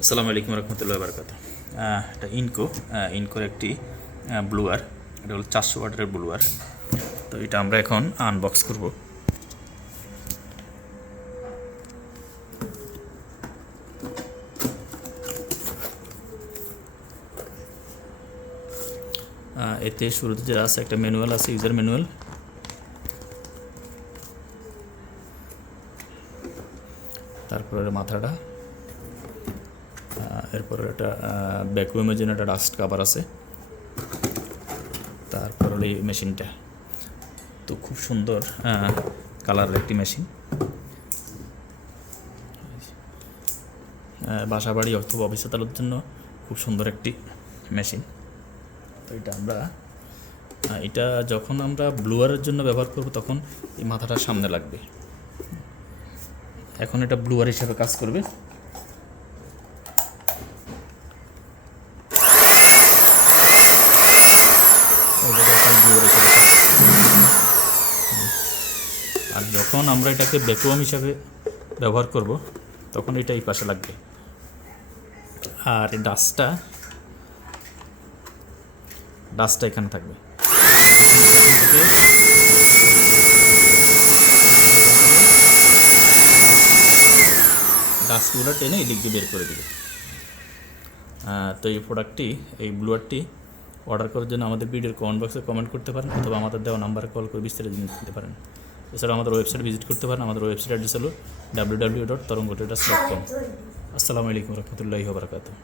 আসসালামু আলাইকুম রহমতুল্লাহ বারকাত এটা ইনকো ইনকোর একটি ব্লুয়ার এটা হলো চারশো ওয়াটের ব্লুয়ার তো এটা আমরা এখন আনবক্স করব। এতে শুরুতে যে আছে, একটা ম্যানুয়াল আছে ইউজার ম্যানুয়াল তারপরে মাথাটা এরপরে একটা ব্যাকুয়ামের জন্য একটা ডাস্ট কাভার আছে। তারপর হলো এই মেশিনটা তো খুব সুন্দর কালারের একটি মেশিন বাসা বাড়ি অথবা অফিস জন্য খুব সুন্দর একটি মেশিন তো এটা আমরা এটা যখন আমরা ব্লুয়ারের জন্য ব্যবহার করব তখন এই মাথাটা সামনে লাগবে। এখন এটা ব্লুয়ার হিসাবে কাজ করবে এই আর যখন আমরা এটাকে ভ্যাকুয়াম হিসাবে ব্যবহার করব, তখন এটা এই পাশে লাগবে। আর ডাস্টটা ডাস্টটা এখানে থাকবে। ডাস্টগুলো টেনে এই দিক দিয়ে বের করে দেবে। তো এই প্রোডাক্টটি এই ব্লুয়ারটি অর্ডার করার জন্য আমাদের ভিডিওর কমেন্ট বক্সে কমেন্ট করতে পারেন অথবা আমাদের দেওয়া নাম্বারে কল করে বিস্তারিত নিতে পারেন। এছাড়াও আমাদের ওয়েবসাইট ভিজিট করতে পারেন আমাদের ওয়েবসাইট অ্যাড্রেস হলো W W dot Taranga dot com আসসালামু আলাইকুম রহমতুল্লাহি বারকাতুহ।